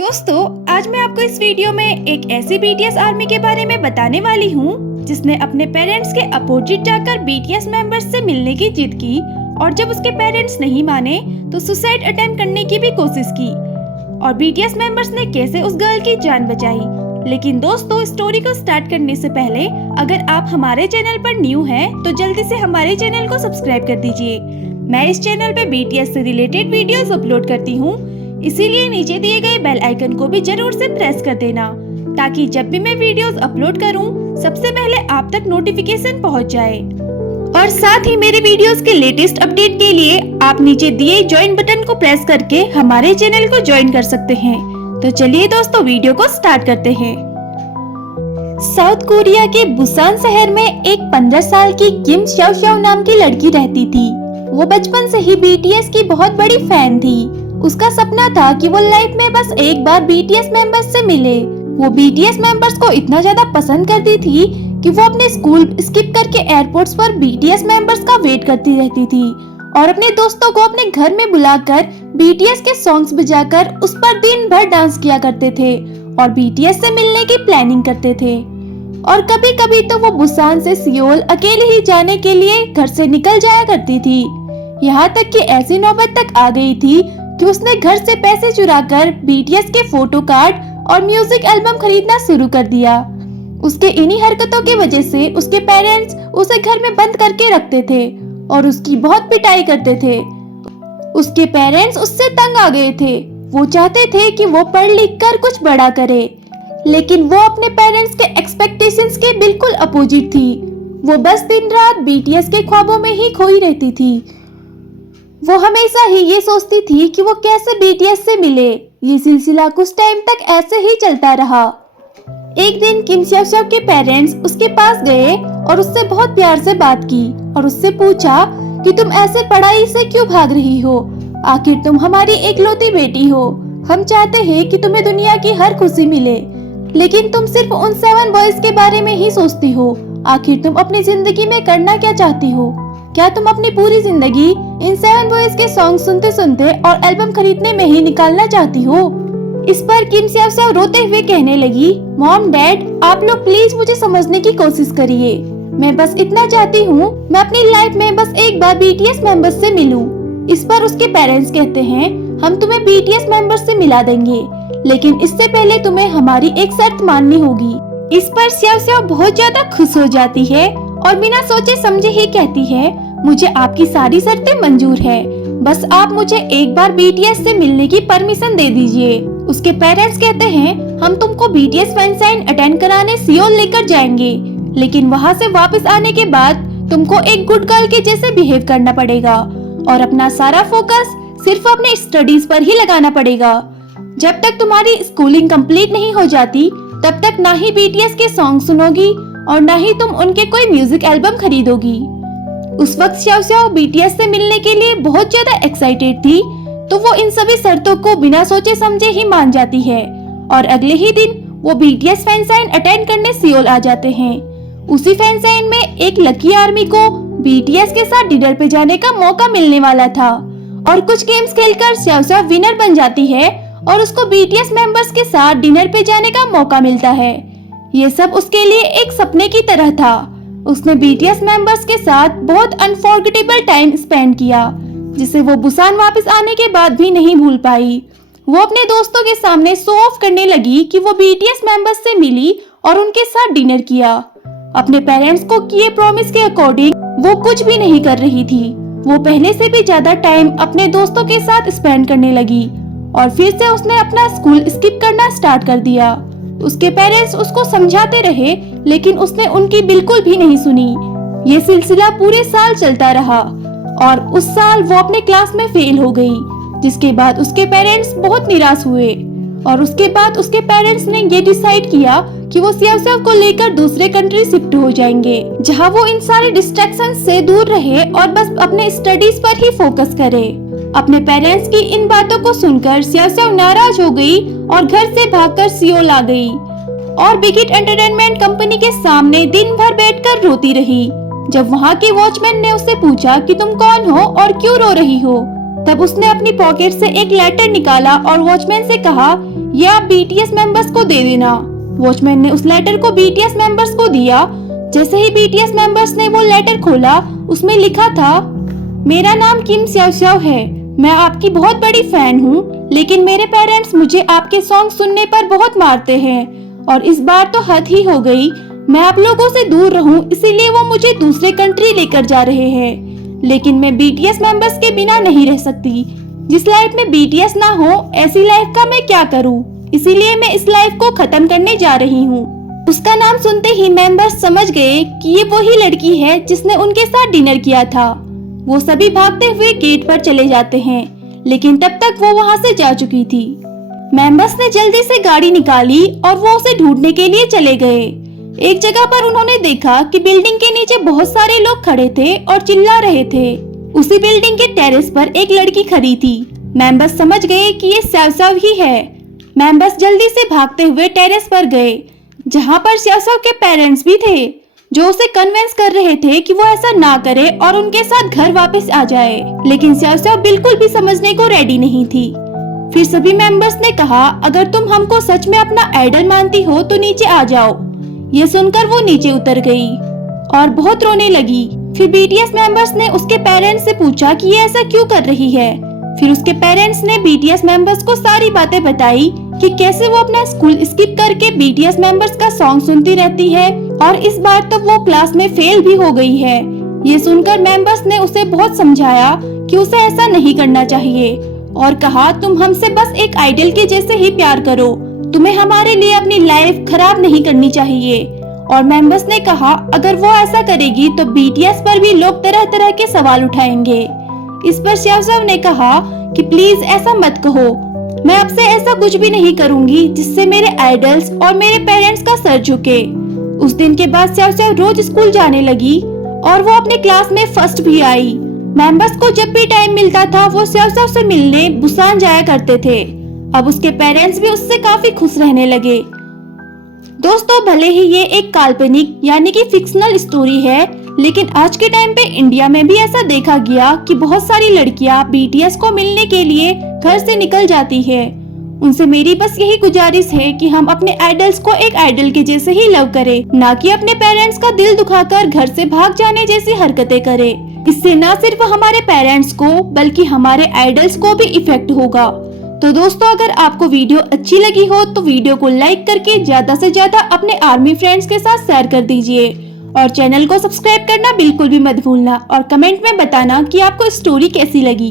दोस्तों, आज मैं आपको इस वीडियो में एक ऐसी बीटीएस आर्मी के बारे में बताने वाली हूँ जिसने अपने पेरेंट्स के अपोजिट जाकर बीटीएस मेंबर्स से मिलने की जिद की और जब उसके पेरेंट्स नहीं माने तो सुसाइड अटेम्प्ट करने की भी कोशिश की और बीटीएस मेंबर्स ने कैसे उस गर्ल की जान बचाई। लेकिन दोस्तों, स्टोरी को स्टार्ट करने से पहले अगर आप हमारे चैनल पर न्यू हैं तो जल्दी से हमारे चैनल को सब्सक्राइब कर दीजिए। मैं इस चैनल पे बीटीएस से रिलेटेड वीडियोस अपलोड करती हूँ, इसीलिए नीचे दिए गए बेल आइकन को भी जरूर से प्रेस कर देना ताकि जब भी मैं वीडियोस अपलोड करूं सबसे पहले आप तक नोटिफिकेशन पहुंच जाए। और साथ ही मेरे वीडियोस के लेटेस्ट अपडेट के लिए आप नीचे दिए ज्वाइन बटन को प्रेस करके हमारे चैनल को ज्वाइन कर सकते हैं। तो चलिए दोस्तों, वीडियो को स्टार्ट करते हैं। साउथ कोरिया के बुसान शहर में एक 15 साल की किम श्याओ श्याओ नाम की लड़की रहती थी। वो बचपन से ही बीटीएस की बहुत बड़ी फैन थी। उसका सपना था कि वो लाइफ में बस एक बार बीटीएस मेंबर्स से मिले। वो बीटीएस मेंबर्स को इतना ज्यादा पसंद करती थी कि वो अपने स्कूल स्किप करके एयरपोर्ट्स पर बीटीएस मेंबर्स का वेट करती रहती थी और अपने दोस्तों को अपने घर में बुलाकर बीटीएस के सॉन्ग्स बजाकर उस पर दिन भर डांस किया करते थे और बीटीएस से मिलने की प्लानिंग करते थे। और कभी कभी तो वो बुसान से सियोल अकेले ही जाने के लिए घर से निकल जाया करती थी। यहाँ तक कि ऐसी नौबत तक आ गई थी कि उसने घर से पैसे चुराकर बीटीएस के फोटो कार्ड और म्यूजिक एल्बम खरीदना शुरू कर दिया। उसके इन्हीं हरकतों की वजह से उसके पेरेंट्स उसे घर में बंद करके रखते थे और उसकी बहुत पिटाई करते थे। उसके पेरेंट्स उससे तंग आ गए थे। वो चाहते थे कि वो पढ़ लिख कर कुछ बड़ा करे, लेकिन वो अपने पेरेंट्स के एक्सपेक्टेशंस के बिल्कुल अपोजिट थी। वो बस दिन रात बीटीएस के ख्वाबों में ही खोई रहती थी। वो हमेशा ही ये सोचती थी कि वो कैसे बीटीएस से मिले। ये सिलसिला कुछ टाइम तक ऐसे ही चलता रहा। एक दिन किम श्याओ श्याओ के पेरेंट्स उसके पास गए और उससे बहुत प्यार से बात की और उससे पूछा कि तुम ऐसे पढ़ाई से क्यों भाग रही हो? आखिर तुम हमारी एकलौती बेटी हो। हम चाहते हैं कि तुम्हें दुनिया की हर खुशी मिले, लेकिन तुम सिर्फ उन 7 बॉयज के बारे में ही सोचती हो। आखिर तुम अपनी जिंदगी में करना क्या चाहती हो? क्या तुम अपनी पूरी जिंदगी इन 7 बॉयज के सॉन्ग सुनते सुनते और एल्बम खरीदने में ही निकालना चाहती हो? इस पर किम श्याओ श्याओ रोते हुए कहने लगी, मॉम डैड, आप लोग प्लीज मुझे समझने की कोशिश करिए। मैं बस इतना चाहती हूँ, मैं अपनी लाइफ में बस एक बार बीटीएस मेंबर्स से मिलूं। इस पर उसके पेरेंट्स कहते हैं, हम तुम्हें बीटीएस मेंबर्स से मिला देंगे, लेकिन इससे पहले तुम्हें हमारी एक शर्त माननी होगी। इस पर श्याओ श्याओ बहुत ज्यादा खुश हो जाती है और बिना सोचे समझे ही कहती है, मुझे आपकी सारी शर्तें मंजूर है, बस आप मुझे एक बार बीटीएस से मिलने की परमिशन दे दीजिए। उसके पेरेंट्स कहते हैं, हम तुमको बीटीएस फैन साइन अटेंड कराने सियोल लेकर जाएंगे, लेकिन वहाँ से वापस आने के बाद तुमको एक गुड गर्ल के जैसे बिहेव करना पड़ेगा और अपना सारा फोकस सिर्फ अपने स्टडीज पर ही लगाना पड़ेगा। जब तक तुम्हारी स्कूलिंग कंप्लीट नहीं हो जाती तब तक ना ही बीटीएस के सॉन्ग सुनोगी और ना ही तुम उनके कोई म्यूजिक एल्बम खरीदोगी। उस वक्त श्याओ श्याओ बीटीएस से मिलने के लिए बहुत ज्यादा एक्साइटेड थी, तो वो इन सभी शर्तों को बिना सोचे समझे ही मान जाती है और अगले ही दिन वो बीटीएस फैन साइन अटेंड करने सियोल आ जाते हैं। उसी फैन साइन में एक लकी आर्मी को बीटीएस के साथ डिनर पे जाने का मौका मिलने वाला था और कुछ गेम्स खेलकर श्याओ श्याओ विनर बन जाती है और उसको बीटीएस मेंबर्स के साथ डिनर पे जाने का मौका मिलता है। ये सब उसके लिए एक सपने की तरह था। उसने बीटीएस मेंबर्स के साथ बहुत अनफॉरगेटेबल टाइम स्पेंड किया, जिसे वो बुसान वापस आने के बाद भी नहीं भूल पाई। वो अपने दोस्तों के सामने शो ऑफ करने लगी कि वो बीटीएस मेंबर्स से मिली और उनके साथ डिनर किया। अपने पेरेंट्स को किए प्रॉमिस के अकॉर्डिंग वो कुछ भी नहीं कर रही थी। वो पहले से भी ज्यादा टाइम अपने दोस्तों के साथ स्पेंड करने लगी और फिर से उसने अपना स्कूल स्किप करना स्टार्ट कर दिया। उसके पेरेंट्स उसको समझाते रहे, लेकिन उसने उनकी बिल्कुल भी नहीं सुनी। ये सिलसिला पूरे साल चलता रहा और उस साल वो अपने क्लास में फेल हो गई, जिसके बाद उसके पेरेंट्स बहुत निराश हुए और उसके बाद उसके पेरेंट्स ने ये डिसाइड किया कि वो श्याओ श्याओ को लेकर दूसरे कंट्री शिफ्ट हो जाएंगे, जहाँ वो इन सारे डिस्ट्रैक्शन से दूर रहे और बस अपने स्टडीज पर ही फोकस करे। अपने पेरेंट्स की इन बातों को सुनकर श्याओ श्याओ नाराज हो गई और घर से भागकर सियोल आ गई और बिगिट एंटरटेनमेंट कंपनी के सामने दिन भर बैठकर रोती रही। जब वहाँ के वॉचमैन ने उससे पूछा कि तुम कौन हो और क्यों रो रही हो, तब उसने अपनी पॉकेट से एक लेटर निकाला और वॉचमैन से कहा, ये आप बीटीएस मेंबर्स को दे देना। वॉचमैन ने उस लेटर को बीटीएस मेंबर्स को दिया। जैसे ही बीटीएस मेंबर्स ने वो लेटर खोला, उसमें लिखा था, मेरा नाम किम स्याओ स्याओ है, मैं आपकी बहुत बड़ी फैन हूँ, लेकिन मेरे पेरेंट्स मुझे आपके सॉन्ग सुनने पर बहुत मारते हैं और इस बार तो हद ही हो गई। मैं आप लोगों से दूर रहूं, इसीलिए वो मुझे दूसरे कंट्री लेकर जा रहे हैं, लेकिन मैं बीटीएस मेंबर्स के बिना नहीं रह सकती। जिस लाइफ में बीटीएस ना हो, ऐसी लाइफ का मैं क्या करूं? इसीलिए मैं इस लाइफ को खत्म करने जा रही हूँ। उसका नाम सुनते ही मेंबर्स समझ गए कि ये वही लड़की है जिसने उनके साथ डिनर किया था। वो सभी भागते हुए गेट पर चले जाते हैं, लेकिन तब तक वो वहाँ से जा चुकी थी। मेंबर्स ने जल्दी से गाड़ी निकाली और वो उसे ढूंढने के लिए चले गए। एक जगह पर उन्होंने देखा कि बिल्डिंग के नीचे बहुत सारे लोग खड़े थे और चिल्ला रहे थे। उसी बिल्डिंग के टेरेस पर एक लड़की खड़ी थी। मेंबर्स समझ गए कि ये स्याओ स्याओ ही है। मेंबर्स जल्दी से भागते हुए टेरेस पर गए, जहाँ पर स्याओ स्याओ के पेरेंट्स भी थे, जो उसे कन्विंस कर रहे थे कि वो ऐसा ना करे और उनके साथ घर वापस आ जाए। लेकिन स्याओ स्याओ बिल्कुल भी समझने को रेडी नहीं थी। फिर सभी मेंबर्स ने कहा, अगर तुम हमको सच में अपना आइडल मानती हो तो नीचे आ जाओ। ये सुनकर वो नीचे उतर गई और बहुत रोने लगी। फिर बीटीएस मेंबर्स ने उसके पेरेंट्स से पूछा कि ये ऐसा क्यों कर रही है। फिर उसके पेरेंट्स ने बीटीएस मेंबर्स को सारी बातें बताई कि कैसे वो अपना स्कूल स्किप करके बीटीएस मेंबर्स का सॉन्ग सुनती रहती है और इस बार तो वो क्लास में फेल भी हो गई है। ये सुनकर मेंबर्स ने उसे बहुत समझाया कि उसे ऐसा नहीं करना चाहिए और कहा, तुम हमसे बस एक आइडल के जैसे ही प्यार करो, तुम्हें हमारे लिए अपनी लाइफ खराब नहीं करनी चाहिए। और मेंबर्स ने कहा, अगर वो ऐसा करेगी तो बीटीएस पर भी लोग तरह तरह के सवाल उठाएंगे। इस पर स्याओ स्याओ ने कहा कि प्लीज ऐसा मत कहो, मैं आपसे ऐसा कुछ भी नहीं करूंगी जिससे मेरे आइडल्स और मेरे पेरेंट्स का सर झुके। उस दिन के बाद स्याओ स्याओ रोज स्कूल जाने लगी और वो अपने क्लास में फर्स्ट भी आई। मेंबर्स को जब भी टाइम मिलता था वो स्याओ स्याओ से मिलने बुसान जाया करते थे। अब उसके पेरेंट्स भी उससे काफी खुश रहने लगे। दोस्तों, भले ही ये एक काल्पनिक यानी कि फिक्शनल स्टोरी है, लेकिन आज के टाइम पे इंडिया में भी ऐसा देखा गया कि बहुत सारी लड़कियां बीटीएस को मिलने के लिए घर से निकल जाती है। उनसे मेरी बस यही गुजारिश है कि हम अपने आइडल्स को एक आइडल के जैसे ही लव करें, ना कि अपने पेरेंट्स का दिल दुखाकर घर से भाग जाने जैसी हरकतें करें। इससे न सिर्फ हमारे पेरेंट्स को बल्कि हमारे आइडल्स को भी इफेक्ट होगा। तो दोस्तों, अगर आपको वीडियो अच्छी लगी हो तो वीडियो को लाइक करके ज्यादा से ज्यादा अपने आर्मी फ्रेंड्स के साथ शेयर कर दीजिए और चैनल को सब्सक्राइब करना बिल्कुल भी मत भूलना और कमेंट में बताना कि आपको स्टोरी कैसी लगी।